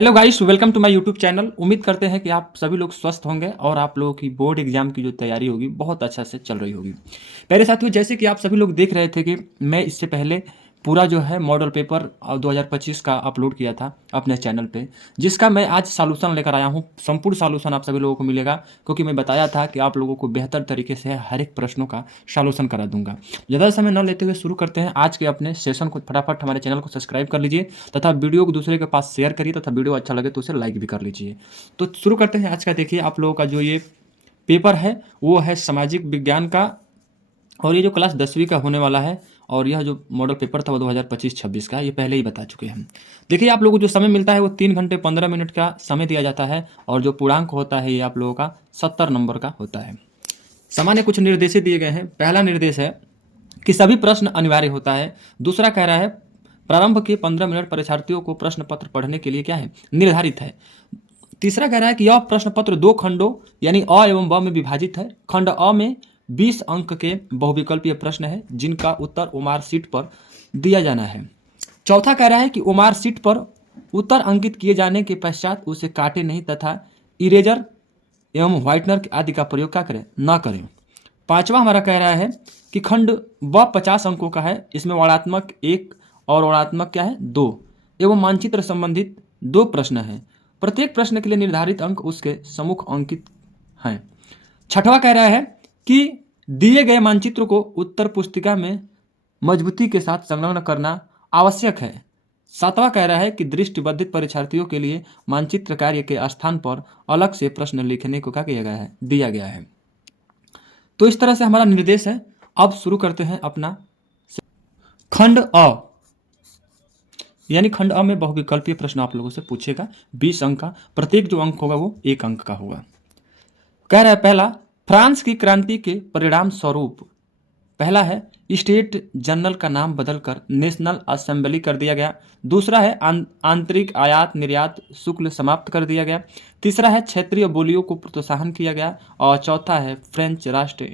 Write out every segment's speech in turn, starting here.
Hello guys, welcome to my YouTube channel. उम्मीद करते हैं कि आप सभी लोग स्वस्थ होंगे और आप लोगों की बोर्ड एग्जाम की जो तैयारी होगी बहुत अच्छा से चल रही होगी। पहले साथियों, जैसे कि आप सभी लोग देख रहे थे कि मैं इससे पहले पूरा जो है मॉडल पेपर 2025 का अपलोड किया था अपने चैनल पे, जिसका मैं आज सॉल्यूशन लेकर आया हूँ। संपूर्ण सॉल्यूशन आप सभी लोगों को मिलेगा, क्योंकि मैं बताया था कि आप लोगों को बेहतर तरीके से हर एक प्रश्नों का सॉल्यूशन करा दूंगा। ज़्यादा समय न लेते हुए शुरू करते हैं आज के अपने सेशन को। फटाफट हमारे चैनल को सब्सक्राइब कर लीजिए तथा वीडियो को दूसरे के पास शेयर करिए तथा वीडियो अच्छा लगे तो उसे लाइक भी कर लीजिए। तो शुरू करते हैं आज का। देखिए, आप लोगों का जो ये पेपर है वो है सामाजिक विज्ञान का, और ये जो क्लास 10वीं का होने वाला है। और यह जो मॉडल पेपर था वो 2025-26 का, ये पहले ही बता चुके हैं हम। देखिए, आप लोगों को जो समय मिलता है वो 3 घंटे 15 मिनट का समय दिया जाता है, और जो पूर्णांक होता है ये आप लोगों का 70 नंबर का होता है। सामान्य कुछ निर्देश दिए गए हैं। पहला निर्देश है कि सभी प्रश्न अनिवार्य होता है। दूसरा कह रहा है प्रारंभ के 15 मिनट परीक्षार्थियों को प्रश्न पत्र पढ़ने के लिए क्या है, निर्धारित है। तीसरा कह रहा है कि यह प्रश्न पत्र 2 खंडों यानी अ एवं ब में विभाजित है। खंड अ में 20 अंक के बहुविकल्पीय प्रश्न है जिनका उत्तर ओमार शीट पर दिया जाना है। चौथा कह रहा है कि ओमार शीट पर उत्तर अंकित किए जाने के पश्चात उसे काटे नहीं तथा इरेजर एवं व्हाइटनर आदि का प्रयोग क्या करें, ना करें। पांचवा हमारा कह रहा है कि खंड ब 50 अंकों का है। इसमें वर्णात्मक 1 और वर्णात्मक क्या है 2 एवं मानचित्र संबंधित 2 प्रश्न हैं। प्रत्येक प्रश्न के लिए निर्धारित अंक उसके सम्मुख अंकित हैं। छठवां कह रहा है कि दिए गए मानचित्र को उत्तर पुस्तिका में मजबूती के साथ संलग्न करना आवश्यक है। सातवां कह रहा है कि दृष्टिबाधित परीक्षार्थियों के लिए मानचित्र कार्य के स्थान पर अलग से प्रश्न लिखने को क्या किया गया है, दिया गया है। तो इस तरह से हमारा निर्देश है। अब शुरू करते हैं अपना खंड अ, यानी खंड अ में बहुविकल्पीय प्रश्न आप लोगों से पूछेगा 20 अंक का। प्रत्येक जो अंक होगा वो 1 अंक का होगा। कह रहा है पहला, फ्रांस की क्रांति के परिणाम स्वरूप पहला है स्टेट जनरल का नाम बदलकर नेशनल असेंबली कर दिया गया। दूसरा है आंतरिक आयात निर्यात शुल्क समाप्त कर दिया गया। तीसरा है क्षेत्रीय बोलियों को प्रोत्साहन किया गया। और चौथा है फ्रेंच राष्ट्र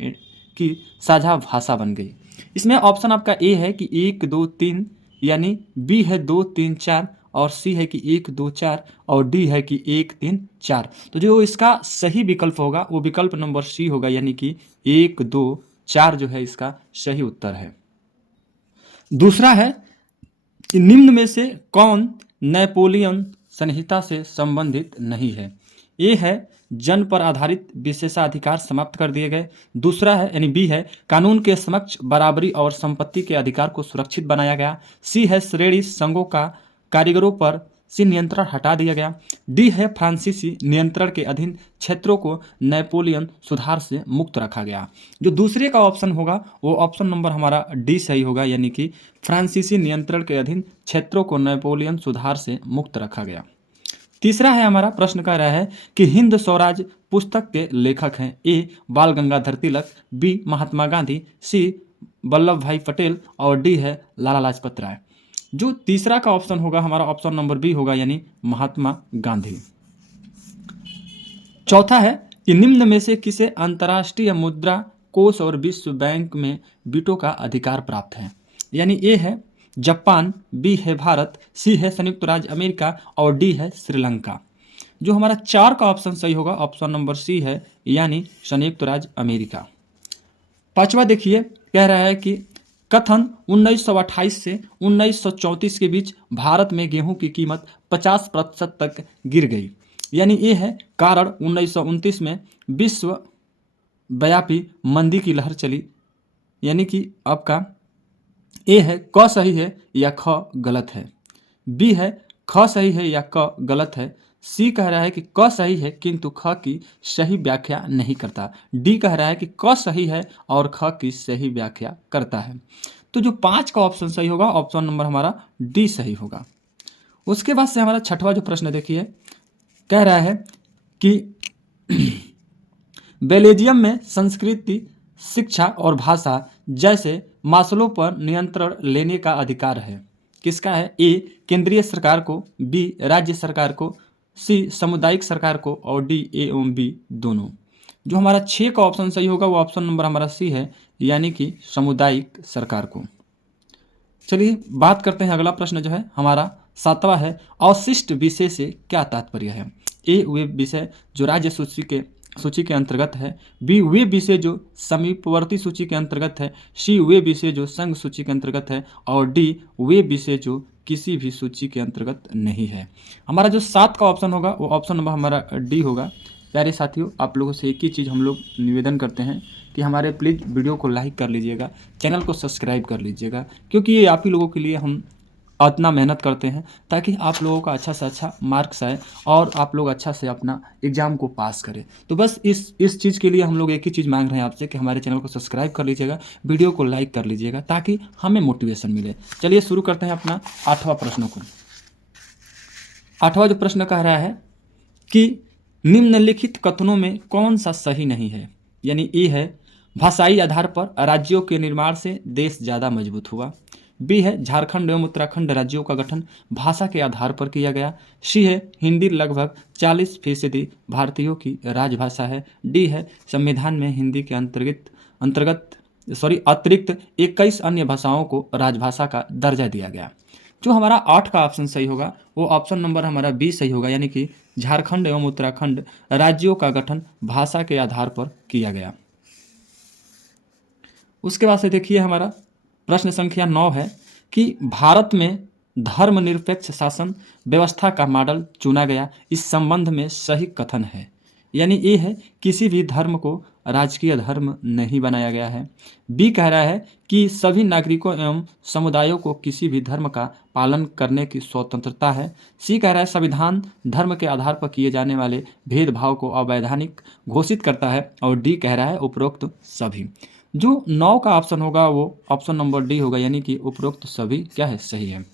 की साझा भाषा बन गई। इसमें ऑप्शन आपका ए है कि 1 2 3, यानी बी है 2 3 4, और सी है कि 1 2 4, और डी है कि 1 3 4। तो जो इसका सही विकल्प होगा वो विकल्प नंबर सी होगा, यानी कि 1 2 4 जो है इसका सही उत्तर है। दूसरा है कि निम्न में से कौन नेपोलियन संहिता से संबंधित नहीं है। ए है जन पर आधारित विशेषाधिकार समाप्त कर दिए गए। दूसरा है यानी बी है कानून के समक्ष बराबरी और संपत्ति के अधिकार को सुरक्षित बनाया गया। सी है श्रेणी संघों का कारीगरों पर से नियंत्रण हटा दिया गया। डी है फ्रांसीसी नियंत्रण के अधीन क्षेत्रों को नेपोलियन सुधार से मुक्त रखा गया। जो दूसरे का ऑप्शन होगा वो ऑप्शन नंबर हमारा डी सही होगा, यानी कि फ्रांसीसी नियंत्रण के अधीन क्षेत्रों को नेपोलियन सुधार से मुक्त रखा गया। तीसरा है हमारा प्रश्न कह रहा है कि हिंद स्वराज पुस्तक के लेखक हैं। ए बाल गंगाधर तिलक, बी महात्मा गांधी, सी वल्लभ भाई पटेल, और डी है लाला लाजपत राय। जो तीसरा का ऑप्शन होगा हमारा ऑप्शन नंबर बी होगा, यानी महात्मा गांधी। चौथा है कि निम्न में से किसे अंतर्राष्ट्रीय मुद्रा कोष और विश्व बैंक में वीटो का अधिकार प्राप्त है। यानी ए है जापान, बी है भारत, सी है संयुक्त राज्य अमेरिका, और डी है श्रीलंका। जो हमारा 4 का ऑप्शन सही होगा ऑप्शन नंबर सी है, यानी संयुक्त राज्य अमेरिका। पांचवा देखिए, कह रहा है कि कथन 1928 से 1934 के बीच भारत में गेहूं की कीमत 50% तक गिर गई। यानी ये है कारण 1929 में विश्व व्यापी मंदी की लहर चली। यानी कि आपका ए है क सही है या ख गलत है। बी है ख सही है या क गलत है। सी कह रहा है कि क सही है किंतु ख की सही व्याख्या नहीं करता। डी कह रहा है कि क सही है और ख की सही व्याख्या करता है। तो जो 5 का ऑप्शन सही होगा ऑप्शन नंबर हमारा डी सही होगा। उसके बाद से हमारा छठवां जो प्रश्न देखिए, कह रहा है कि बेल्जियम में संस्कृति, शिक्षा और भाषा जैसे मासलों पर नियंत्रण लेने का अधिकार है। किसका है? ए केंद्रीय सरकार को, बी राज्य सरकार को, सी सामुदायिक सरकार को, और डी ए एवं बी दोनों। जो हमारा 6 का ऑप्शन सही होगा वो ऑप्शन नंबर हमारा सी है, यानी कि सामुदायिक सरकार को। चलिए बात करते हैं, अगला प्रश्न जो है हमारा सातवां है अवशिष्ट विषय से क्या तात्पर्य है। ए वे विषय जो राज्य सूची के अंतर्गत है, बी वे विषय जो समीपवर्ती सूची के अंतर्गत है, सी वे विषय जो संघ सूची के अंतर्गत है, और डी वे विषय जो किसी भी सूची के अंतर्गत नहीं है। हमारा जो 7 का ऑप्शन होगा वो ऑप्शन नंबर हमारा डी होगा। प्यारे साथियों, आप लोगों से एक ही चीज़ हम लोग निवेदन करते हैं कि हमारे प्लीज़ वीडियो को लाइक कर लीजिएगा, चैनल को सब्सक्राइब कर लीजिएगा, क्योंकि ये आप ही लोगों के लिए हम इतना मेहनत करते हैं ताकि आप लोगों का अच्छा से अच्छा मार्क्स आए और आप लोग अच्छा से अपना एग्ज़ाम को पास करें। तो बस इस चीज़ के लिए हम लोग एक ही चीज़ मांग रहे हैं आपसे कि हमारे चैनल को सब्सक्राइब कर लीजिएगा, वीडियो को लाइक कर लीजिएगा, ताकि हमें मोटिवेशन मिले। चलिए शुरू करते हैं अपना 8वां प्रश्न को। 8वां जो प्रश्न कह रहा है कि निम्नलिखित कथनों में कौन सा सही नहीं है। यानी ए है भाषाई आधार पर राज्यों के निर्माण से देश ज़्यादा मजबूत हुआ, बी है झारखंड एवं उत्तराखंड राज्यों का गठन भाषा के आधार पर किया गया, सी है हिंदी लगभग 40% भारतीयों की राजभाषा है, डी है संविधान में हिंदी के अतिरिक्त 21 अन्य भाषाओं को राजभाषा का दर्जा दिया गया। जो हमारा 8 का ऑप्शन सही होगा वो ऑप्शन नंबर हमारा बी सही होगा, यानी कि झारखंड एवं उत्तराखंड राज्यों का गठन भाषा के आधार पर किया गया। उसके बाद से देखिए हमारा प्रश्न संख्या 9 है कि भारत में धर्मनिरपेक्ष शासन व्यवस्था का मॉडल चुना गया, इस संबंध में सही कथन है। यानी ये है किसी भी धर्म को राजकीय धर्म नहीं बनाया गया है। बी कह रहा है कि सभी नागरिकों एवं समुदायों को किसी भी धर्म का पालन करने की स्वतंत्रता है। सी कह रहा है संविधान धर्म के आधार पर किए जाने वाले भेदभाव को अवैधानिक घोषित करता है, और डी कह रहा है उपरोक्त सभी। जो 9 का ऑप्शन होगा वो ऑप्शन नंबर डी होगा, यानी कि उपरोक्त सभी क्या है सही है।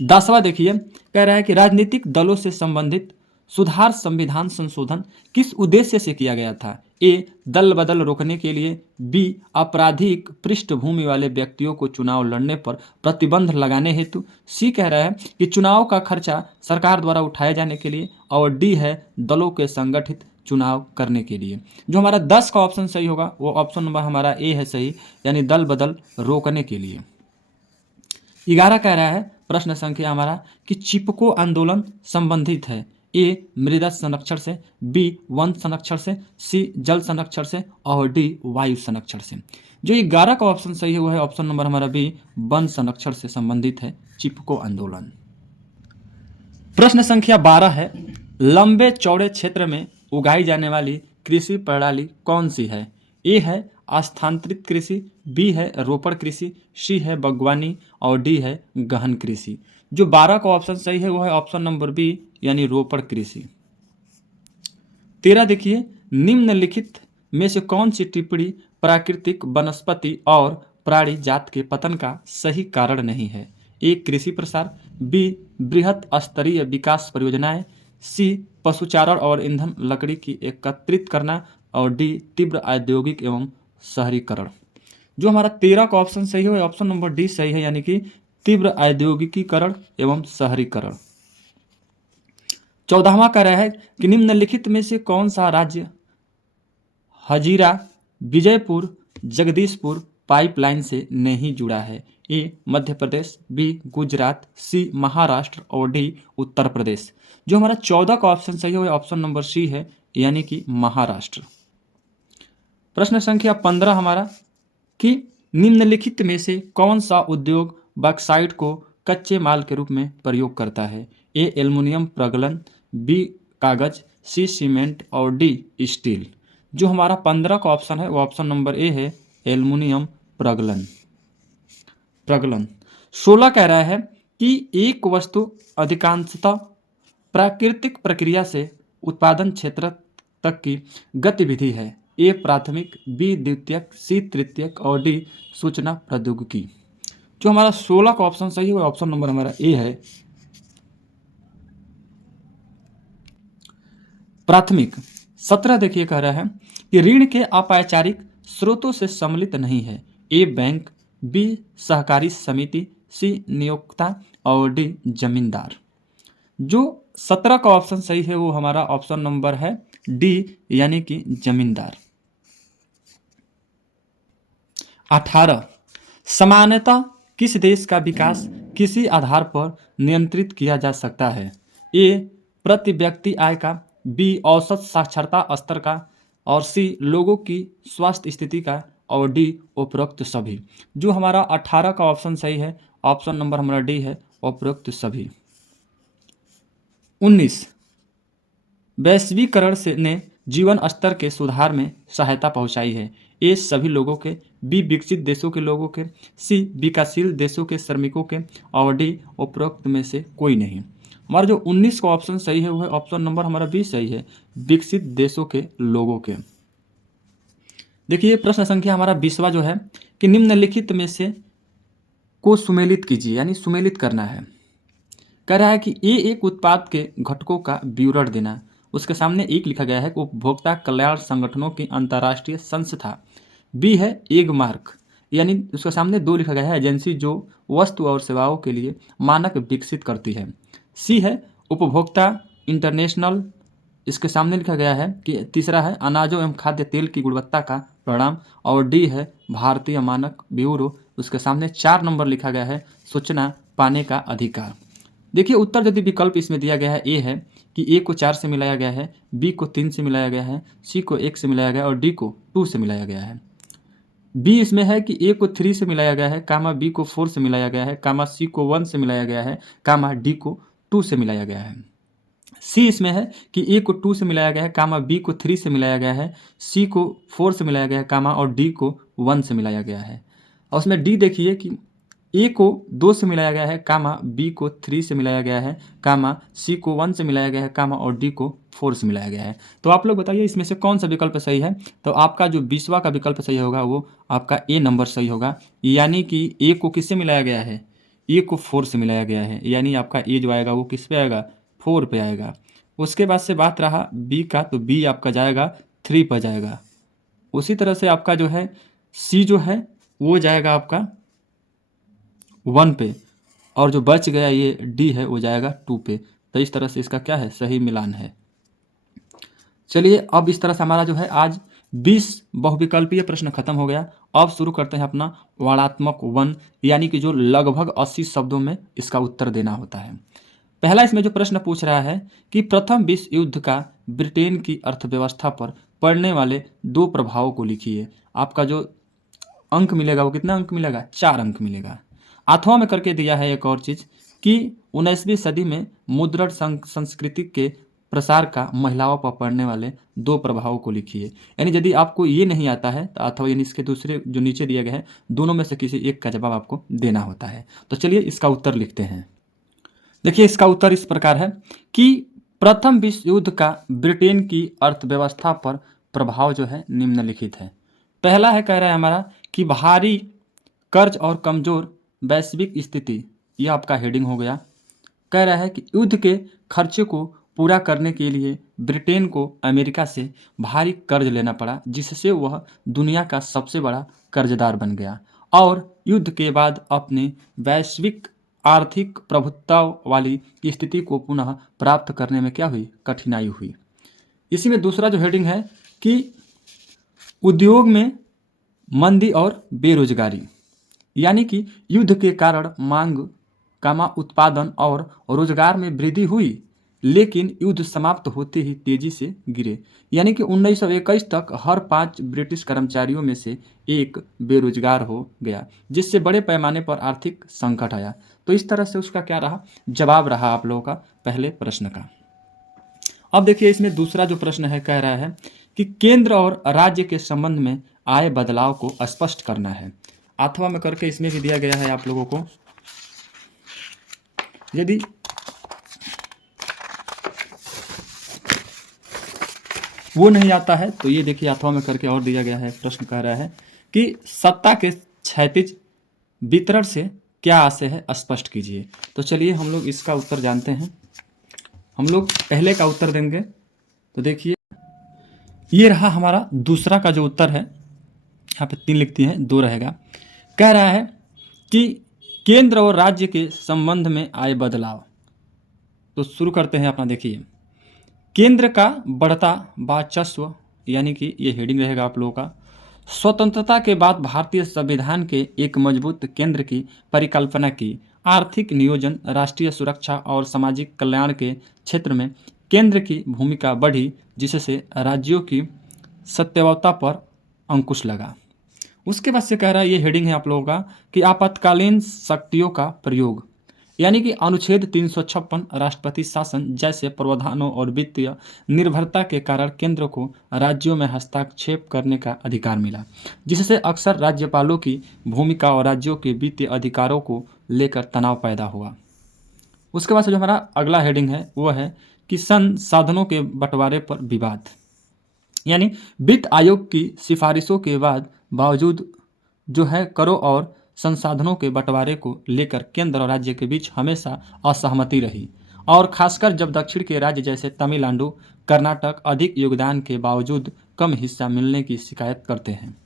10वां देखिए कह रहा है कि राजनीतिक दलों से संबंधित सुधार संविधान संशोधन किस उद्देश्य से किया गया था। ए दल बदल रोकने के लिए, बी आपराधिक पृष्ठभूमि वाले व्यक्तियों को चुनाव लड़ने पर प्रतिबंध लगाने हेतु, सी कह रहा है कि चुनाव का खर्चा सरकार द्वारा उठाए जाने के लिए, और डी है दलों के संगठित चुनाव करने के लिए। जो हमारा 10 का ऑप्शन सही होगा वो ऑप्शन नंबर हमारा ए है सही, यानी दल बदल रोकने के लिए। 11 कह रहा है प्रश्न संख्या हमारा कि चिपको आंदोलन संबंधित है। ए मृदा संरक्षण से, बी वन संरक्षण से, सी जल संरक्षण से, और डी वायु संरक्षण से। जो 11 का ऑप्शन सही हुआ है ऑप्शन नंबर हमारा बी वन संरक्षण से संबंधित है चिपको आंदोलन। प्रश्न संख्या 12 है लंबे चौड़े क्षेत्र में उगाई जाने वाली कृषि प्रणाली कौन सी है। ए है स्थानांतरित कृषि, बी है रोपण कृषि, सी है बागवानी, और डी है गहन कृषि। जो 12 का ऑप्शन सही है वो है ऑप्शन नंबर बी, यानी रोपण कृषि। 13 देखिए निम्नलिखित में से कौन सी टिप्पणी प्राकृतिक वनस्पति और प्राणी जात के पतन का सही कारण नहीं है। ए कृषि प्रसार, बी बृहत स्तरीय विकास परियोजनाएं, सी पशुचारण और ईंधन लकड़ी की एकत्रित करना, और डी तीव्र औद्योगिक एवं शहरीकरण। जो हमारा 13 का ऑप्शन सही है ऑप्शन नंबर डी सही है, यानी कि तीव्र औद्योगिकीकरण एवं शहरीकरण। 14वां कह रहा है कि निम्नलिखित में से कौन सा राज्य हजीरा विजयपुर जगदीशपुर पाइपलाइन से नहीं जुड़ा है। ए मध्य प्रदेश, बी गुजरात, सी महाराष्ट्र, और डी उत्तर प्रदेश। जो हमारा 14 का ऑप्शन सही है ऑप्शन नंबर सी है, यानी कि महाराष्ट्र। प्रश्न संख्या 15 हमारा कि निम्नलिखित में से कौन सा उद्योग बॉक्साइट को कच्चे माल के रूप में प्रयोग करता है। ए एल्युमिनियम प्रगलन, बी कागज, सी सीमेंट, और डी स्टील। जो हमारा 15 का ऑप्शन है वो ऑप्शन नंबर ए है एल्युमिनियम प्रगलन। 16 कह रहा है कि एक वस्तु अधिकांशतः प्राकृतिक प्रक्रिया से उत्पादन क्षेत्र तक की गतिविधि है। ए प्राथमिक, बी द्वितीयक, सी तृतीयक, और डी सूचना प्रौद्योगिकी। जो हमारा 16 का ऑप्शन सही है ऑप्शन नंबर हमारा ए है प्राथमिक। 17 देखिए कह रहा है कि ऋण के अपैचारिक स्रोतों से सम्मिलित नहीं है। ए बैंक, बी सहकारी समिति, सी नियोक्ता, और डी जमींदार। जो 17 का ऑप्शन सही है वो हमारा ऑप्शन नंबर है डी, यानी कि जमींदार। 18 सामान्यतः किस देश का विकास किसी आधार पर नियंत्रित किया जा सकता है? ए प्रति व्यक्ति आय का, बी औसत साक्षरता स्तर का, और सी लोगों की स्वास्थ्य स्थिति का, और डी उपरोक्त सभी। जो हमारा 18 का ऑप्शन सही है, ऑप्शन नंबर हमारा डी है, उपरोक्त सभी। 19 वैश्वीकरण से ने जीवन स्तर के सुधार में सहायता पहुंचाई है। ए सभी लोगों के, बी विकसित देशों के लोगों के, सी विकासशील देशों के श्रमिकों के, और डी उपरोक्त में से कोई नहीं। हमारा जो 19 का ऑप्शन सही है वो है ऑप्शन नंबर हमारा बी सही है, विकसित देशों के लोगों के। देखिए प्रश्न संख्या हमारा 20वां जो है कि निम्नलिखित में से को सुमेलित कीजिए, यानी सुमेलित करना है। कह रहा है कि ए एक उत्पाद के घटकों का विवरण देना, उसके सामने एक लिखा गया है कि उपभोक्ता कल्याण संगठनों की अंतर्राष्ट्रीय संस्था। बी है एग मार्क, यानी उसके सामने दो लिखा गया है एजेंसी जो वस्तु और सेवाओं के लिए मानक विकसित करती है। सी है उपभोक्ता इंटरनेशनल, इसके सामने लिखा गया है कि तीसरा है अनाजों एवं खाद्य तेल की गुणवत्ता का परिणाम, और डी है भारतीय मानक ब्यूरो, उसके सामने 4 नंबर लिखा गया है सूचना पाने का अधिकार। देखिए उत्तर यदि विकल्प इसमें दिया गया है ए है कि ए को 4 से मिलाया गया है, बी को 3 से मिलाया गया है, सी को 1 से मिलाया गया है, और डी को 2 से मिलाया गया है। बी इसमें है कि ए को 3 से मिलाया गया है, कामा बी को 4 से मिलाया गया है, कामा सी को 1 से मिलाया गया है, कामा डी को 2 से मिलाया गया है। सी इसमें है कि ए को 2 से मिलाया गया है, कामा बी को 3 से मिलाया गया है, सी को 4 से मिलाया गया है, कामा और डी को 1 से मिलाया गया है। और उसमें डी देखिए कि ए को 2 से मिलाया गया है, कामा बी को 3 से मिलाया गया है, कामा सी को 1 से मिलाया गया है, कामा और डी को 4 से मिलाया गया है। तो आप लोग बताइए इसमें से कौन सा विकल्प सही है? तो आपका जो 20वां का विकल्प सही होगा वो आपका ए नंबर सही होगा, यानी कि ए को किससे मिलाया गया है? ए को 4 से मिलाया गया है, यानी आपका ए जो आएगा वो किस पे आएगा? 4 पे आएगा। उसके बाद से बात रहा बी का, तो बी आपका जाएगा 3 पर जाएगा। उसी तरह से आपका जो है सी जो है वो जाएगा आपका 1 पे, और जो बच गया ये डी है वो जाएगा 2 पे। तो इस तरह से इसका क्या है? सही मिलान है। चलिए अब इस तरह से हमारा जो है आज 20 बहुविकल्पीय प्रश्न खत्म हो गया। अब शुरू करते हैं अपना वर्णात्मक 1, यानी कि जो लगभग 80 शब्दों में इसका उत्तर देना होता है। पहला इसमें जो प्रश्न पूछ रहा है कि प्रथम विश्व युद्ध का ब्रिटेन की अर्थव्यवस्था पर पड़ने वाले 2 प्रभावों को लिखिए। आपका जो अंक मिलेगा वो कितना अंक मिलेगा? 4 अंक मिलेगा। अथवा में करके दिया है एक और चीज़ कि 19वीं सदी में मुद्रण संस्कृति के प्रसार का महिलाओं पर पड़ने वाले 2 प्रभावों को लिखिए। यानी यदि आपको ये नहीं आता है तो अथवा यानी इसके दूसरे जो नीचे दिए गए हैं दोनों में से किसी एक का जवाब आपको देना होता है। तो चलिए इसका उत्तर लिखते हैं। देखिए इसका उत्तर इस प्रकार है कि प्रथम विश्व युद्ध का ब्रिटेन की अर्थव्यवस्था पर प्रभाव जो है निम्नलिखित है। पहला है कह रहा है हमारा कि भारी कर्ज और कमजोर वैश्विक स्थिति, यह आपका हेडिंग हो गया। कह रहा है कि युद्ध के खर्चे को पूरा करने के लिए ब्रिटेन को अमेरिका से भारी कर्ज लेना पड़ा, जिससे वह दुनिया का सबसे बड़ा कर्जदार बन गया और युद्ध के बाद अपने वैश्विक आर्थिक प्रभुत्व वाली स्थिति को पुनः प्राप्त करने में क्या हुई? कठिनाई हुई। इसी में दूसरा जो हेडिंग है कि उद्योग में मंदी और बेरोजगारी, यानी कि युद्ध के कारण मांग कामा उत्पादन और रोजगार में वृद्धि हुई, लेकिन युद्ध समाप्त होते ही तेजी से गिरे। यानी कि 1921 तक हर 5 ब्रिटिश कर्मचारियों में से एक बेरोजगार हो गया, जिससे बड़े पैमाने पर आर्थिक संकट आया। तो इस तरह से उसका क्या रहा? जवाब रहा आप लोगों का पहले प्रश्न का। अब देखिए इसमें दूसरा जो प्रश्न है कह रहा है कि केंद्र और राज्य के संबंध में आए बदलाव को स्पष्ट करना है। अथवा में करके इसमें भी दिया गया है आप लोगों को। यदि वो नहीं आता है तो ये देखिए अथवा में करके और दिया गया है। प्रश्न कह रहा है कि सत्ता के क्षैतिज वितरण से क्या आशय है? स्पष्ट कीजिए। तो चलिए हम लोग इसका उत्तर जानते हैं। हम लोग पहले का उत्तर देंगे। तो देखिए ये रहा हमारा दूसरा का जो उत्तर है, यहाँ पे 3 लिखती हैं, 2 रहेगा। कह रहा है कि केंद्र और राज्य के संबंध में आए बदलाव। तो शुरू करते हैं अपना। देखिए केंद्र का बढ़ता वर्चस्व, यानी कि ये हेडिंग रहेगा आप लोगों का। स्वतंत्रता के बाद भारतीय संविधान के एक मजबूत केंद्र की परिकल्पना की। आर्थिक नियोजन, राष्ट्रीय सुरक्षा और सामाजिक कल्याण के क्षेत्र में केंद्र की भूमिका बढ़ी, जिससे राज्यों की सत्तावता पर अंकुश लगा। उसके बाद से कह रहा है, ये हेडिंग है आप लोगों का कि आपातकालीन शक्तियों का प्रयोग, यानी कि अनुच्छेद 356 राष्ट्रपति शासन जैसे प्रावधानों और वित्तीय निर्भरता के कारण केंद्र को राज्यों में हस्तक्षेप करने का अधिकार मिला, जिससे अक्सर राज्यपालों की भूमिका और राज्यों के वित्तीय अधिकारों को लेकर तनाव पैदा हुआ। उसके बाद से जो हमारा अगला हेडिंग है वो है कि संसाधनों के बंटवारे पर विवाद, यानी वित्त आयोग की सिफारिशों के बावजूद जो है करों और संसाधनों के बंटवारे को लेकर केंद्र और राज्य के बीच हमेशा असहमति रही, और खासकर जब दक्षिण के राज्य जैसे तमिलनाडु, कर्नाटक अधिक योगदान के बावजूद कम हिस्सा मिलने की शिकायत करते हैं।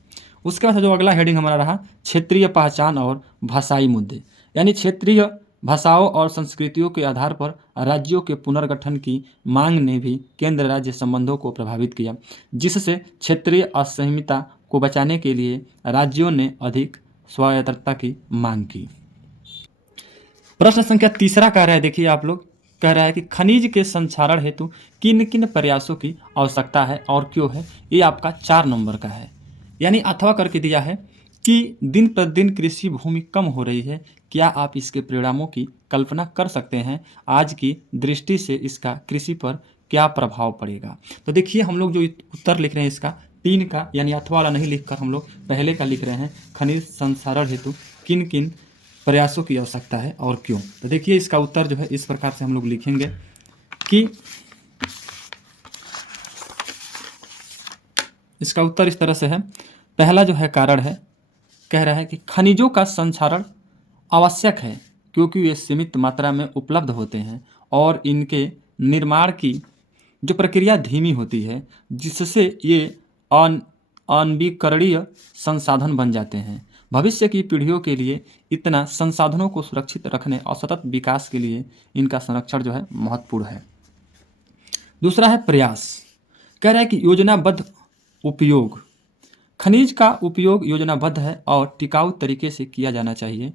उसके बाद जो अगला हेडिंग हमारा रहा, क्षेत्रीय पहचान और भाषाई मुद्दे, यानी क्षेत्रीय भाषाओं और संस्कृतियों के आधार पर राज्यों के पुनर्गठन की मांग ने भी केंद्र राज्य संबंधों को प्रभावित किया, जिससे क्षेत्रीय असममिता को बचाने के लिए राज्यों ने अधिक स्वायत्तता की मांग की। प्रश्न संख्या 3 कह रहा है, देखिए आप लोग, कह रहा है कि खनिज के संचारण हेतु किन किन प्रयासों की आवश्यकता है और क्यों है। ये आपका 4 नंबर का है, यानी अथवा करके दिया है कि दिन प्रतिदिन कृषि भूमि कम हो रही है, क्या आप इसके परिणामों की कल्पना कर सकते हैं? आज की दृष्टि से इसका कृषि पर क्या प्रभाव पड़ेगा? तो देखिए हम लोग जो उत्तर लिख रहे हैं इसका 3 का, यानी अथवा वाला नहीं लिखकर हम लोग पहले का लिख रहे हैं, खनिज संचारण हेतु किन किन प्रयासों की आवश्यकता है और क्यों। तो देखिए इसका उत्तर जो है इस प्रकार से हम लोग लिखेंगे कि इसका उत्तर इस तरह से है। पहला जो है कारण है, कह रहा है कि खनिजों का संचारण आवश्यक है क्योंकि ये सीमित मात्रा में उपलब्ध होते हैं और इनके निर्माण की जो प्रक्रिया धीमी होती है, जिससे ये अनवीकरणीय संसाधन बन जाते हैं। भविष्य की पीढ़ियों के लिए इतना संसाधनों को सुरक्षित रखने और सतत विकास के लिए इनका संरक्षण जो है महत्वपूर्ण है। दूसरा है प्रयास, कह रहा है कि योजनाबद्ध उपयोग, खनिज का उपयोग योजनाबद्ध है और टिकाऊ तरीके से किया जाना चाहिए।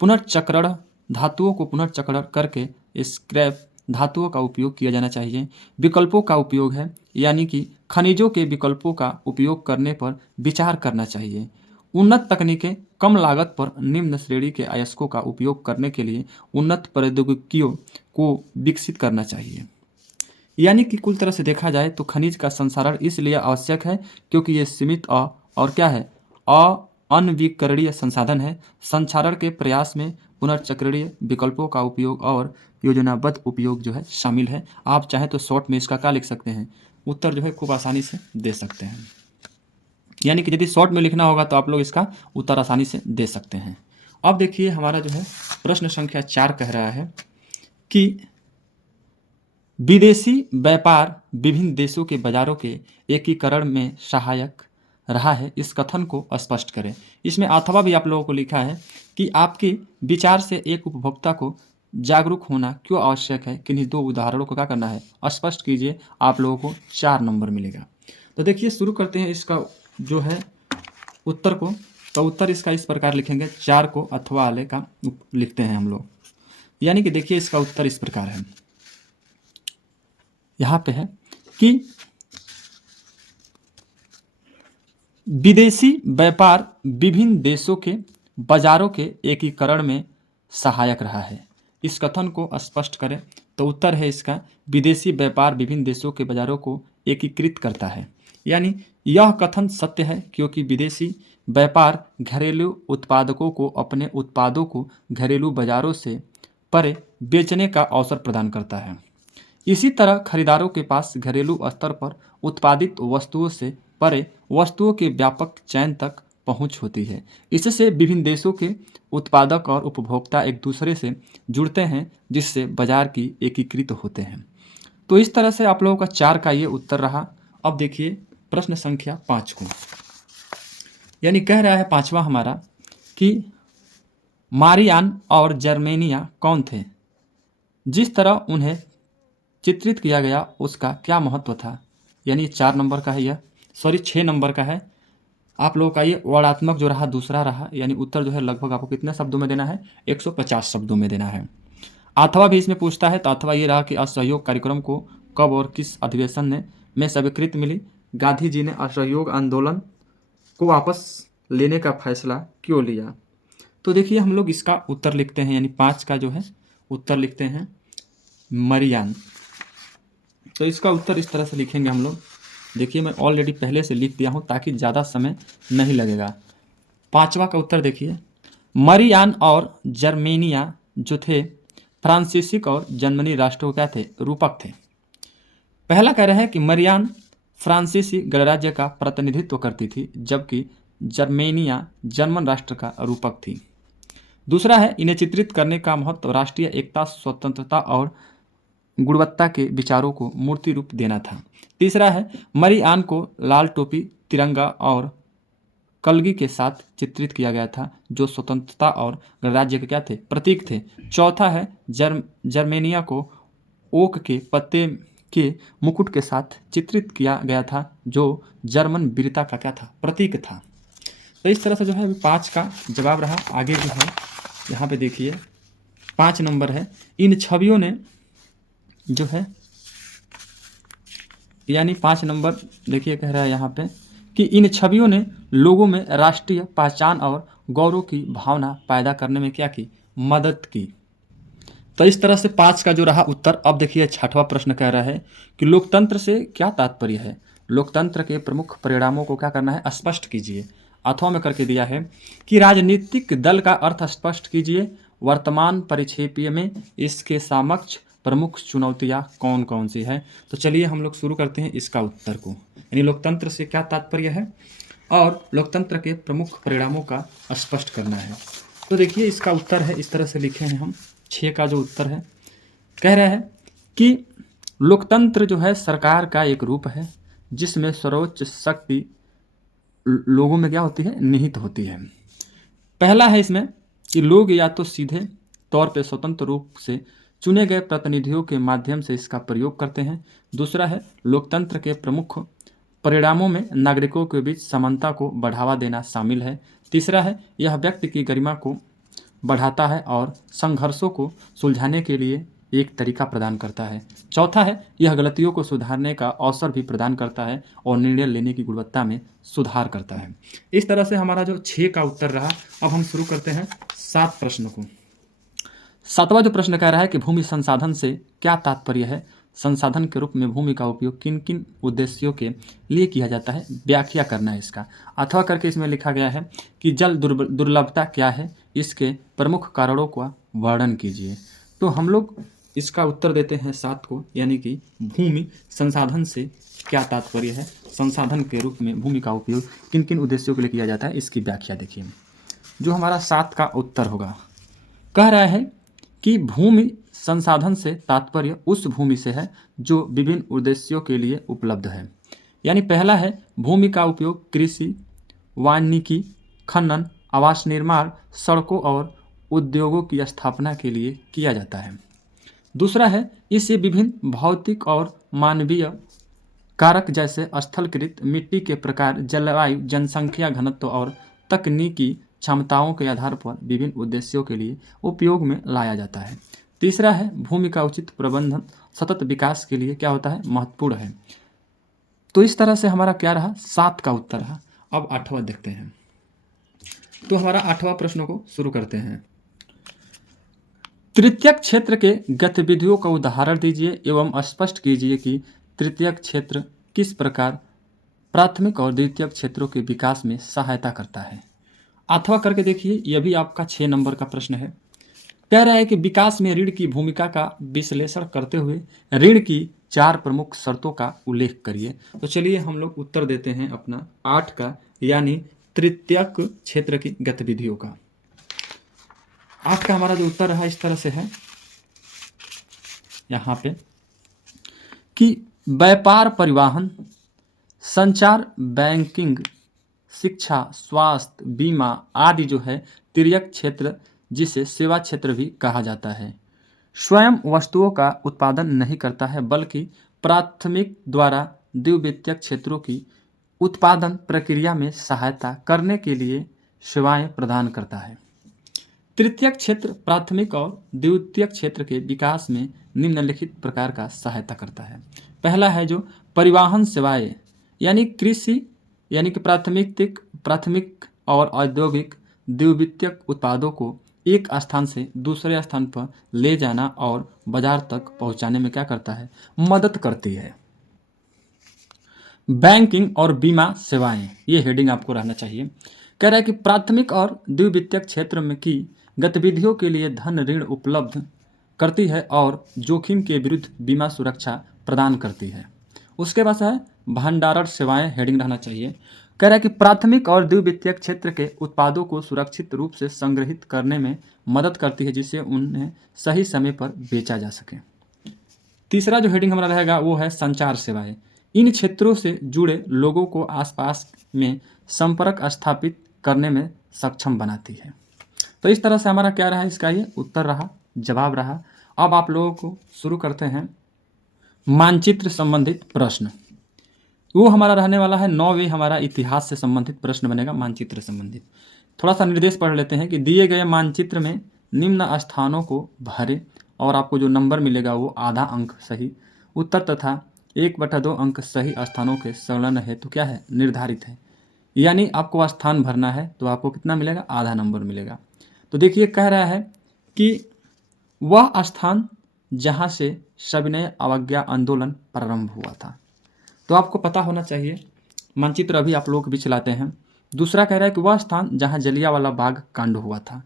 पुनर्चक्रण, धातुओं को पुनर्चक्रण करके स्क्रैप धातुओं का उपयोग किया जाना चाहिए। विकल्पों का उपयोग है, यानी कि खनिजों के विकल्पों का उपयोग करने पर विचार करना चाहिए। उन्नत तकनीकें, कम लागत पर निम्न श्रेणी के अयस्कों का उपयोग करने के लिए उन्नत प्रौद्योगिकियों को विकसित करना चाहिए। यानी कि कुल तरह से देखा जाए तो खनिज का संसारण इसलिए आवश्यक है क्योंकि ये सीमित और क्या है, अनवीकरणीय संसाधन है। संचारण के प्रयास में पुनर्चक्रणीय विकल्पों का उपयोग और योजनाबद्ध उपयोग जो है शामिल है। आप चाहें तो शॉर्ट में इसका क्या लिख सकते हैं, उत्तर जो है खूब आसानी से दे सकते हैं। यानी कि यदि शॉर्ट में लिखना होगा तो आप लोग इसका उत्तर आसानी से दे सकते हैं। अब देखिए हमारा जो है प्रश्न संख्या 4 कह रहा है कि विदेशी व्यापार विभिन्न देशों के बाजारों के एकीकरण में सहायक रहा है, इस कथन को स्पष्ट करें। इसमें अथवा भी आप लोगों को लिखा है कि आपके विचार से एक उपभोक्ता को जागरूक होना क्यों आवश्यक है, किन्हीं 2 उदाहरणों को क्या करना है, स्पष्ट कीजिए। आप लोगों को 4 नंबर मिलेगा। तो देखिए शुरू करते हैं इसका जो है उत्तर को। तो उत्तर इसका इस प्रकार लिखेंगे, 4 को अथवा वाले का लिखते हैं हम लोग। यानी कि देखिए इसका उत्तर इस प्रकार है, यहाँ पे है कि विदेशी व्यापार विभिन्न देशों के बाजारों के एकीकरण में सहायक रहा है, इस कथन को स्पष्ट करें। तो उत्तर है इसका, विदेशी व्यापार विभिन्न देशों के बाजारों को एकीकृत करता है। यानी यह कथन सत्य है क्योंकि विदेशी व्यापार घरेलू उत्पादकों को अपने उत्पादों को घरेलू बाजारों से परे बेचने का अवसर प्रदान करता है। इसी तरह खरीदारों के पास घरेलू स्तर पर उत्पादित वस्तुओं से परे वस्तुओं के व्यापक चयन तक पहुंच होती है। इससे विभिन्न देशों के उत्पादक और उपभोक्ता एक दूसरे से जुड़ते हैं, जिससे बाजार की एकीकृत होते हैं। तो इस तरह से आप लोगों का 4 का ये उत्तर रहा। अब देखिए प्रश्न संख्या 5 को, यानी कह रहा है 5वां हमारा कि मारियान और जर्मेनिया कौन थे, जिस तरह उन्हें चित्रित किया गया उसका क्या महत्व था। यानी 4 नंबर का है यह, 6 नंबर का है। आप लोगों का ये वर्णात्मक जो रहा दूसरा रहा, यानी उत्तर जो है लगभग आपको कितने शब्दों में देना है, 150 शब्दों में देना है। अथवा भी इसमें पूछता है, तो अथवा ये रहा कि असहयोग कार्यक्रम को कब और किस अधिवेशन में स्वीकृति मिली, गांधी जी ने असहयोग आंदोलन को वापस लेने का फैसला क्यों लिया। तो देखिए हम लोग इसका उत्तर लिखते हैं, यानी 5 का जो है उत्तर लिखते हैं मरियान। तो इसका उत्तर इस तरह से लिखेंगे हम लोग। देखिए मैं ऑलरेडी पहले से लिख दिया हूँ ताकि ज़्यादा समय नहीं लगेगा। 5वां का उत्तर देखिए, मरियान और जर्मेनिया जो थे फ्रांसीसी और जर्मनी राष्ट्रों क्या थे, रूपक थे। पहला कह रहे हैं कि मरियान फ्रांसीसी गणराज्य का प्रतिनिधित्व करती थी, जबकि जर्मेनिया जर्मन राष्ट्र का रूपक थी। दूसरा है, इन्हें चित्रित करने का महत्व राष्ट्रीय एकता, स्वतंत्रता और गुणवत्ता के विचारों को मूर्ति रूप देना था। तीसरा है, मरियान को लाल टोपी, तिरंगा और कलगी के साथ चित्रित किया गया था, जो स्वतंत्रता और गणराज्य के क्या थे, प्रतीक थे। चौथा है, जर्मेनिया को ओक के पत्ते के मुकुट के साथ चित्रित किया गया था, जो जर्मन वीरता का क्या था, प्रतीक था। तो इस तरह से जो है 5 का जवाब रहा। आगे जो है यहाँ पे देखिए 5 नंबर है, इन छवियों ने जो है, यानी 5 नंबर देखिए कह रहा है यहाँ पे कि इन छवियों ने लोगों में राष्ट्रीय पहचान और गौरव की भावना पैदा करने में क्या की, मदद की। तो इस तरह से 5 का जो रहा उत्तर। अब देखिए 6वां प्रश्न कह रहा है कि लोकतंत्र से क्या तात्पर्य है, लोकतंत्र के प्रमुख परिणामों को क्या करना है, स्पष्ट कीजिए। अथवा में करके दिया है कि राजनीतिक दल का अर्थ स्पष्ट कीजिए, वर्तमान परिप्रेक्ष्य में इसके समक्ष प्रमुख चुनौतियां कौन कौन सी है। तो चलिए हम लोग शुरू करते हैं इसका उत्तर को, यानी लोकतंत्र से क्या तात्पर्य है और लोकतंत्र के प्रमुख परिणामों का स्पष्ट करना है। तो देखिए इसका उत्तर है, इस तरह से लिखे हैं हम। 6 का जो उत्तर है कह रहा है कि लोकतंत्र जो है सरकार का एक रूप है जिसमें सर्वोच्च शक्ति लोगों में क्या होती है, निहित होती है। पहला है इसमें कि लोग या तो सीधे तौर पे स्वतंत्र रूप से चुने गए प्रतिनिधियों के माध्यम से इसका प्रयोग करते हैं। दूसरा है, लोकतंत्र के प्रमुख परिणामों में नागरिकों के बीच समानता को बढ़ावा देना शामिल है। तीसरा है, यह व्यक्ति की गरिमा को बढ़ाता है और संघर्षों को सुलझाने के लिए एक तरीका प्रदान करता है। चौथा है, यह गलतियों को सुधारने का अवसर भी प्रदान करता है और निर्णय लेने की गुणवत्ता में सुधार करता है। इस तरह से हमारा जो 6 का उत्तर रहा। अब हम शुरू करते हैं 7 प्रश्न को। 7वां जो प्रश्न कह रहा है कि भूमि संसाधन से क्या तात्पर्य है, संसाधन के रूप में भूमि का उपयोग किन किन उद्देश्यों के लिए किया जाता है, व्याख्या करना है इसका। अथवा करके इसमें लिखा गया है कि जल दुर्लभता क्या है, इसके प्रमुख कारणों का वर्णन कीजिए। तो हम लोग इसका उत्तर देते हैं 7 को, यानी कि भूमि संसाधन से क्या तात्पर्य है, संसाधन के रूप में भूमि का उपयोग किन किन उद्देश्यों के लिए किया जाता है, इसकी व्याख्या देखिए। जो हमारा 7 का उत्तर होगा, कह रहा है कि भूमि संसाधन से तात्पर्य उस भूमि से है जो विभिन्न उद्देश्यों के लिए उपलब्ध है। यानी पहला है, भूमि का उपयोग कृषि, वानिकी, खनन, आवास निर्माण, सड़कों और उद्योगों की स्थापना के लिए किया जाता है। दूसरा है, इससे विभिन्न भौतिक और मानवीय कारक जैसे स्थलकृत, मिट्टी के प्रकार, जलवायु, जनसंख्या घनत्व और तकनीकी क्षमताओं के आधार पर विभिन्न उद्देश्यों के लिए उपयोग में लाया जाता है। तीसरा है, भूमि का उचित प्रबंधन सतत विकास के लिए क्या होता है, महत्वपूर्ण है। तो इस तरह से हमारा क्या रहा, 7 का उत्तर रहा। अब 8वां देखते हैं। तो हमारा 8वां प्रश्न को शुरू करते हैं। तृतीयक क्षेत्र के गतिविधियों का उदाहरण दीजिए एवं स्पष्ट कीजिए कि तृतीयक क्षेत्र किस प्रकार प्राथमिक और द्वितीयक क्षेत्रों के विकास में सहायता करता है। अथवा करके देखिए, यह भी आपका 6 नंबर का प्रश्न है। कह रहा है कि विकास में ऋण की भूमिका का विश्लेषण करते हुए ऋण की 4 प्रमुख शर्तों का उल्लेख करिए। तो चलिए हम लोग उत्तर देते हैं अपना 8 का, यानी तृतीयक क्षेत्र की गतिविधियों का। 8 का हमारा जो उत्तर रहा इस तरह से है यहाँ पे कि व्यापार, परिवहन, संचार, बैंकिंग, शिक्षा, स्वास्थ्य, बीमा आदि जो है तृतीयक क्षेत्र, जिसे सेवा क्षेत्र भी कहा जाता है, स्वयं वस्तुओं का उत्पादन नहीं करता है बल्कि प्राथमिक द्वारा द्वितीयक क्षेत्रों की उत्पादन प्रक्रिया में सहायता करने के लिए सेवाएं प्रदान करता है। तृतीयक क्षेत्र प्राथमिक और द्वितीयक क्षेत्र के विकास में निम्नलिखित प्रकार का सहायता करता है। पहला है जो परिवहन सेवाएं, यानी कृषि यानी कि प्राथमिक और औद्योगिक द्वितीयक उत्पादों को एक स्थान से दूसरे स्थान पर ले जाना और बाजार तक पहुंचाने में क्या करता है, मदद करती है। बैंकिंग और बीमा सेवाएं, ये हेडिंग आपको रहना चाहिए। कह रहा है कि प्राथमिक और द्वितीयक क्षेत्र में की गतिविधियों के लिए धन ऋण उपलब्ध करती है और जोखिम के विरुद्ध बीमा सुरक्षा प्रदान करती है। उसके बाद है भंडारण सेवाएं, हेडिंग रहना चाहिए। कह रहा है कि प्राथमिक और द्वितीयक क्षेत्र के उत्पादों को सुरक्षित रूप से संग्रहित करने में मदद करती है जिससे उन्हें सही समय पर बेचा जा सके। तीसरा जो हेडिंग हमारा रहेगा वो है संचार सेवाएं। इन क्षेत्रों से जुड़े लोगों को आसपास में संपर्क स्थापित करने में सक्षम बनाती है। तो इस तरह से हमारा क्या रहा, इसका ये उत्तर रहा, जवाब रहा। अब आप लोगों को शुरू करते हैं मानचित्र संबंधित प्रश्न। वो हमारा रहने वाला है 9वें, हमारा इतिहास से संबंधित प्रश्न बनेगा मानचित्र संबंधित। थोड़ा सा निर्देश पढ़ लेते हैं कि दिए गए मानचित्र में निम्न स्थानों को भरें और आपको जो नंबर मिलेगा वो आधा अंक सही उत्तर तथा 1/2 अंक सही स्थानों के संलग्न है तो क्या है, निर्धारित है। यानी आपको स्थान भरना है तो आपको कितना मिलेगा, आधा नंबर मिलेगा। तो देखिए कह रहा है कि वह स्थान जहाँ से सविनय अवज्ञा आंदोलन प्रारंभ हुआ था, तो आपको पता होना चाहिए। मानचित्र अभी आप लोगों के बीच लाते हैं। दूसरा कह रहा है कि वह स्थान जहाँ जलियांवाला बाग कांड हुआ था।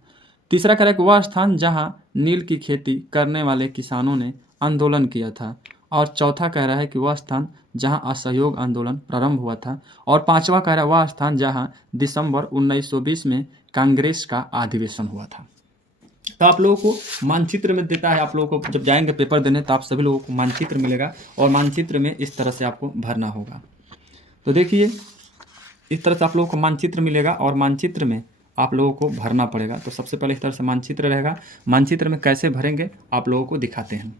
तीसरा कह रहा है कि वह स्थान जहाँ नील की खेती करने वाले किसानों ने आंदोलन किया था। और चौथा कह रहा है कि वह स्थान जहां असहयोग आंदोलन प्रारंभ हुआ था। और पांचवा कह रहा है वह स्थान जहां दिसंबर 1920 में कांग्रेस का अधिवेशन हुआ था। तो आप लोगों को मानचित्र में देता है, आप लोगों को जब जाएंगे पेपर देने तो आप सभी लोगों को मानचित्र मिलेगा और मानचित्र में इस तरह से आपको भरना होगा। तो देखिए इस तरह से आप लोगों को मानचित्र मिलेगा और मानचित्र में आप लोगों को भरना पड़ेगा। तो सबसे पहले इस तरह से मानचित्र रहेगा। मानचित्र में कैसे भरेंगे आप लोगों को दिखाते हैं।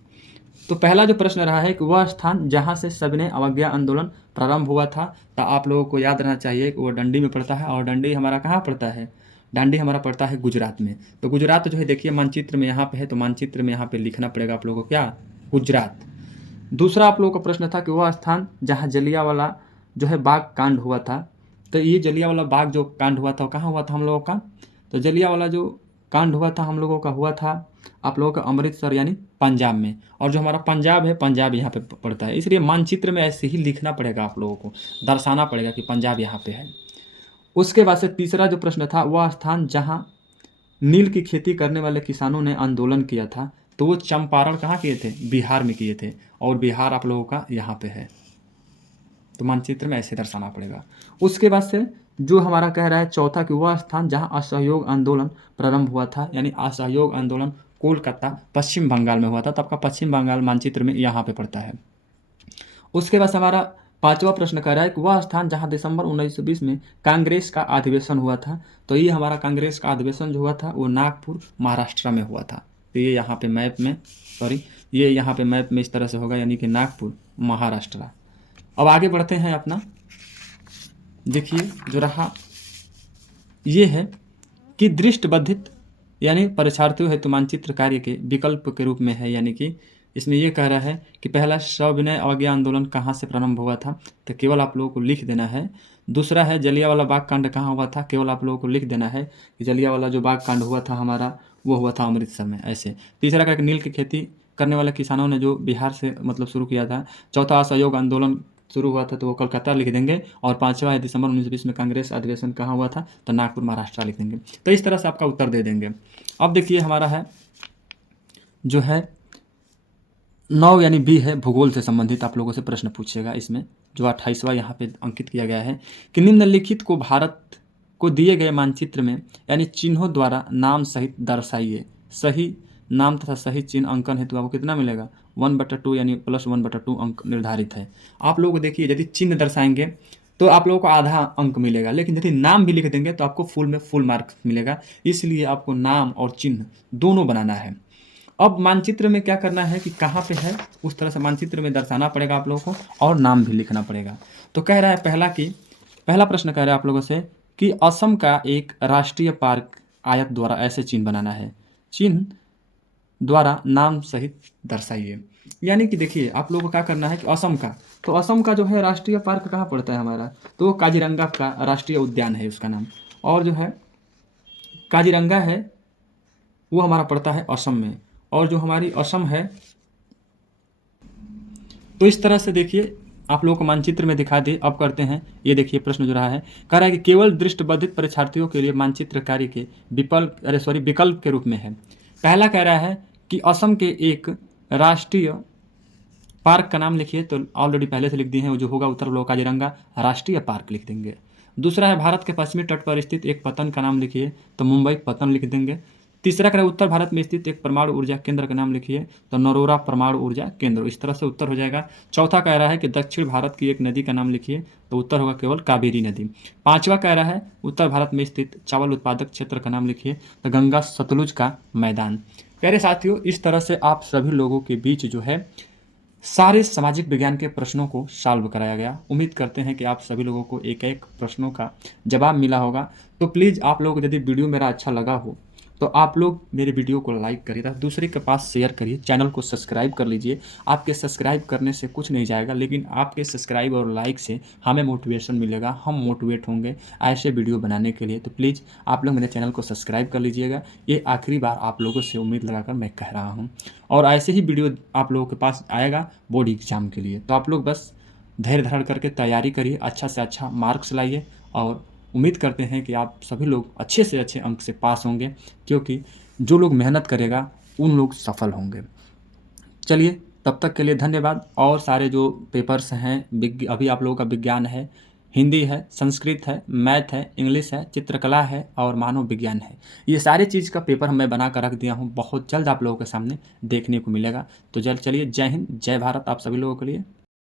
तो पहला जो प्रश्न रहा है कि वह स्थान जहां से सविनय अवज्ञा आंदोलन प्रारंभ हुआ था, तो आप लोगों को याद रहना चाहिए कि वो डंडी में पड़ता है। और डंडी हमारा कहाँ पड़ता है, डांडी हमारा पड़ता है गुजरात में। तो गुजरात जो है देखिए मानचित्र में यहाँ पे है, तो मानचित्र में यहाँ पे लिखना पड़ेगा आप लोगों को क्या, गुजरात। दूसरा आप लोगों का प्रश्न था कि वह स्थान जहाँ जलियांवाला जो है बाग कांड हुआ था, तो ये जलियांवाला बाग जो कांड हुआ था वो कहाँ हुआ था हम लोगों का, तो जलियांवाला जो कांड हुआ था हम लोगों का हुआ था आप लोगों का अमृतसर यानी पंजाब में। और जो हमारा पंजाब है, पंजाब यहाँ पे पड़ता है, इसलिए मानचित्र में ऐसे ही लिखना पड़ेगा, आप लोगों को दर्शाना पड़ेगा कि पंजाब यहाँ पे है। उसके बाद से तीसरा जो प्रश्न था वह स्थान जहाँ नील की खेती करने वाले किसानों ने आंदोलन किया था, तो वो चंपारण कहाँ किए थे, बिहार में किए थे। और बिहार आप लोगों का यहाँ पे है, तो मानचित्र में ऐसे दर्शाना पड़ेगा। उसके बाद से जो हमारा कह रहा है चौथा कि वह स्थान जहाँ असहयोग आंदोलन प्रारंभ हुआ था, यानी असहयोग आंदोलन कोलकाता पश्चिम बंगाल में हुआ था, तो आपका पश्चिम बंगाल मानचित्र में यहाँ पे पड़ता है। उसके बाद हमारा पांचवा प्रश्न कह रहा है कि वह स्थान जहां दिसंबर 1920 में कांग्रेस का अधिवेशन हुआ था, तो ये हमारा कांग्रेस का अधिवेशन जो हुआ था वो नागपुर महाराष्ट्र में हुआ था। तो ये यहाँ पे मैप में ये यहाँ पे मैप में इस तरह से होगा, यानी कि नागपुर महाराष्ट्र। अब आगे बढ़ते हैं अपना, देखिए जो रहा ये है कि दृष्टिबद्धित यानी परीक्षार्थियों हेतु मानचित्र कार्य के विकल्प के रूप में है, यानी कि इसमें यह कह रहा है कि पहला सविनय अवज्ञा आंदोलन कहाँ से प्रारंभ हुआ था, तो केवल आप लोगों को लिख देना है। दूसरा है जलियांवाला बाग कांड कहाँ हुआ था, केवल आप लोगों को लिख देना है कि जलियांवाला जो बाग कांड हुआ था हमारा वो हुआ था अमृतसर में, ऐसे। तीसरा का नील की खेती करने वाले किसानों ने जो बिहार से मतलब शुरू किया था। चौथा असहयोग आंदोलन शुरू हुआ था तो वो कोलकाता लिख देंगे। और पांचवा है दिसंबर 1920 में कांग्रेस अधिवेशन कहाँ हुआ था, तो नागपुर महाराष्ट्र लिख देंगे। तो इस तरह से आपका उत्तर दे देंगे। अब देखिए हमारा है जो है 9 यानी बी है, भूगोल से संबंधित आप लोगों से प्रश्न पूछेगा। इसमें जो 28वां यहाँ पे अंकित किया गया है कि निम्नलिखित को भारत को दिए गए मानचित्र में यानी चिन्हों द्वारा नाम सहित दर्शाइए। सही नाम तथा सही चिन्ह अंकन हेतु आपको कितना मिलेगा, 1/2 यानी +1/2 अंक निर्धारित है। आप लोग देखिए यदि चिन्ह दर्शाएंगे तो आप लोगों को आधा अंक मिलेगा, लेकिन यदि नाम भी लिख देंगे तो आपको फुल में फुल मार्क्स मिलेगा। इसलिए आपको नाम और चिन्ह दोनों बनाना है। अब मानचित्र में क्या करना है कि कहाँ पे है उस तरह से मानचित्र में दर्शाना पड़ेगा आप लोगों को, और नाम भी लिखना पड़ेगा। तो कह रहा है पहला कि पहला प्रश्न कह रहा है आप लोगों से कि असम का एक राष्ट्रीय पार्क आयत द्वारा ऐसे चिन्ह बनाना है, चिन्ह द्वारा नाम सहित दर्शाइए। यानी कि देखिए आप लोगों को क्या करना है कि असम का, तो असम का जो है राष्ट्रीय पार्क कहाँ पड़ता है हमारा, तो वो काजीरंगा का राष्ट्रीय उद्यान है उसका नाम। और जो है काजीरंगा है वो हमारा पड़ता है असम में। और जो हमारी असम है, तो इस तरह से देखिए आप लोगों को मानचित्र में दिखा दे। अब करते हैं, ये देखिए प्रश्न जो रहा है, कह रहा है कि केवल दृष्टिबाधित परीक्षार्थियों के लिए मानचित्र कार्य के विकल्प के रूप में है। पहला कह रहा है कि असम के एक राष्ट्रीय पार्क का नाम लिखिए, तो ऑलरेडी पहले से लिख दिए हैं, जो होगा उत्तर ब्लॉक काजीरंगा राष्ट्रीय पार्क लिख देंगे। दूसरा है भारत के पश्चिमी तट पर स्थित एक पतन का नाम लिखिए, तो मुंबई पतन लिख देंगे। तीसरा कह रहा है उत्तर भारत में स्थित एक परमाणु ऊर्जा केंद्र का नाम लिखिए, तो नरोरा परमाणु ऊर्जा केंद्र। इस तरह से उत्तर हो जाएगा। चौथा कह रहा है कि दक्षिण भारत की एक नदी का नाम लिखिए, तो उत्तर होगा केवल कावेरी नदी। पांचवा कह रहा है उत्तर भारत में स्थित चावल उत्पादक क्षेत्र का नाम लिखिए, तो गंगा सतलुज का मैदान। प्यारे साथियों, इस तरह से आप सभी लोगों के बीच जो है सारे सामाजिक विज्ञान के प्रश्नों को सॉल्व कराया गया। उम्मीद करते हैं कि आप सभी लोगों को एक एक प्रश्नों का जवाब मिला होगा। तो प्लीज़ आप लोग यदि वीडियो मेरा अच्छा लगा हो तो आप लोग मेरे वीडियो को लाइक करिए, दूसरे के पास शेयर करिए, चैनल को सब्सक्राइब कर लीजिए। आपके सब्सक्राइब करने से कुछ नहीं जाएगा, लेकिन आपके सब्सक्राइब और लाइक से हमें मोटिवेशन मिलेगा, हम मोटिवेट होंगे ऐसे वीडियो बनाने के लिए। तो प्लीज़ आप लोग मेरे चैनल को सब्सक्राइब कर लीजिएगा। ये आखिरी बार आप लोगों से उम्मीद लगाकर मैं कह रहा हूँ। और ऐसे ही वीडियो आप लोगों के पास आएगा बोर्ड एग्जाम के लिए। तो आप लोग बस धैर्य धारण करके तैयारी करिए, अच्छा से अच्छा मार्क्स लाइए, और उम्मीद करते हैं कि आप सभी लोग अच्छे से अच्छे अंक से पास होंगे, क्योंकि जो लोग मेहनत करेगा उन लोग सफल होंगे। चलिए, तब तक के लिए धन्यवाद। और सारे जो पेपर्स हैं, अभी आप लोगों का विज्ञान है, हिंदी है, संस्कृत है, मैथ है, इंग्लिश है, चित्रकला है और मानव विज्ञान है, ये सारे चीज़ का पेपर मैं बना कर रख दिया हूँ, बहुत जल्द आप लोगों के सामने देखने को मिलेगा। तो चलिए, जय हिंद, जय भारत आप सभी लोगों के लिए।